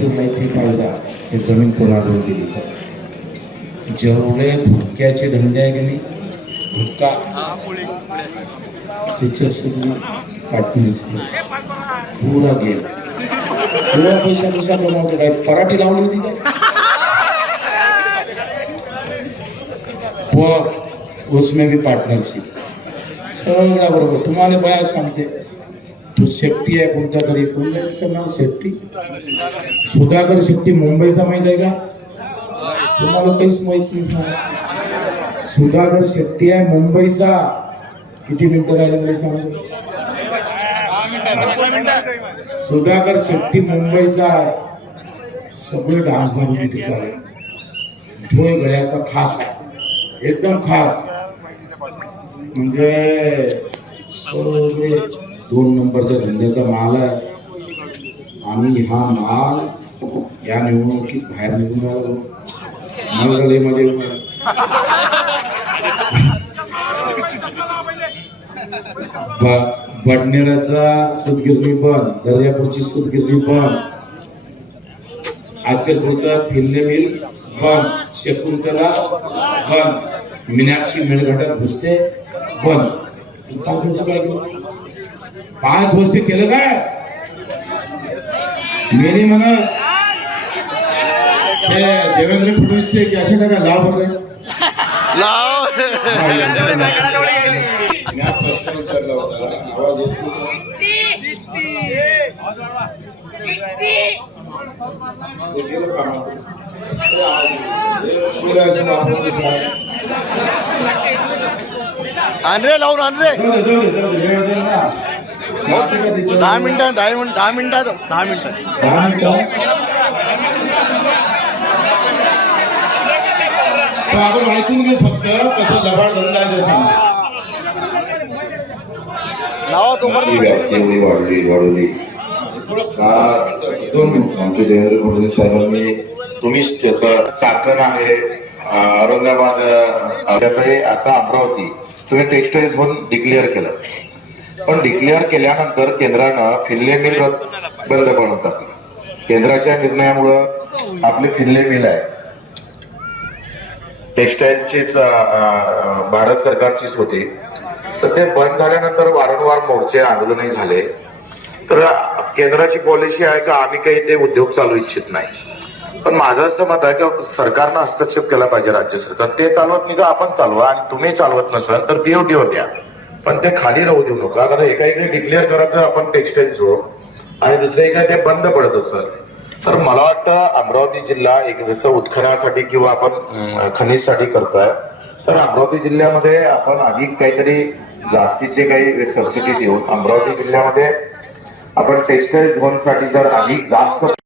कोणाची माहिती पाहिजे हे जमीन कोणाजवळ गेली तर जेवढे भुक्क्याचे धंदे आहे की नाही भुक्का त्याच्या सगळी पाटणीची पुरा गेम एवढा पैसा कसा कमावते काय पराठी लावली होती काय उसमें भी पार्टनरशिप सगळा बरोबर तुम्हाला बाया सांगते तो सेफ्टी आहे कोणता तरी कोणत्या नाव सेफ्टी सुधाकर शेट्टी मुंबईचा माहित आहे का तुम्हाला काहीच माहित नाही सुधाकर शेट्टी आहे मुंबईचा किती मिनिटं राहिले मला सांगा सुधाकर शेट्टी मुंबईचा आहे सगळे डान्स बार तिथे चालेल तो गळ्याचा खास आहे एकदम खास म्हणजे सगळे 2 नंबरच्या धंद्याचा माल आहे आणि हा माल या निवडणुकीत बाहेर निघून राहिला मला लय मजा येऊन बडनेराचा सूतगिरणी बंद दर्यापूरची सूतगिरणी बंद आचलपूरचा फिरले मिल बंद शकुंतला बंद मीनाक्षी मेळघाटात घुसते बंद 5 वर्ष काय केलं 5 वर्ष केलं काय मेरी म्हणा ते देवेंद्र फडणवीसचे कॅशे टाका लाव बरं लाव मी आज प्रश्न विचारला होता आवाज आंध्रे लावून आंध्रे 10 मिनिटात आपण ऐकून घेऊ फक्त कसं लबाड धंदा आहे सांग एवढी वाढवली आमचे देवेंद्र फडणवीस साहेबांनी तुम्हीच त्याचं चाकण आहे औरंगाबाद आता अमरावती तुम्ही टेक्सटाईल झोन डिक्लेअर केलं पण डिक्लेअर केल्यानंतर केंद्रानं फिरले मिल बंद बनवून टाकलं केंद्राच्या निर्णयामुळं आपले फिरले मिल आहे टेक्सटाईलचीच भारत सरकारचीच होती तर ते बंद झाल्यानंतर वारंवार मोर्चे आंदोलनही झाले तर केंद्राची पॉलिसी आहे का आम्ही काही ते उद्योग चालू इच्छित नाही पण माझं असं मत आहे की सरकारनं हस्तक्षेप केला पाहिजे राज्य सरकार ते चालवत नाही तर आपण चालवा आणि तुम्ही चालवत नसाल तर बीओटीवर द्या पण ते खाली राहू देऊ नका कारण एका इकडे डिक्लेअर करायचं आपण टेक्सटाईल झोन आणि दुसऱ्या इकडे ते बंद पडत असत तर मला वाटतं अमरावती जिल्हा एक जसं उत्खननासाठी किंवा आपण खनिजसाठी करतोय तर अमरावती जिल्ह्यामध्ये आपण अधिक काहीतरी जास्तीचे काही सबसिडी देऊन अमरावती जिल्ह्यामध्ये आपण टेक्सटाईल झोन साठी जर अधिक जास्त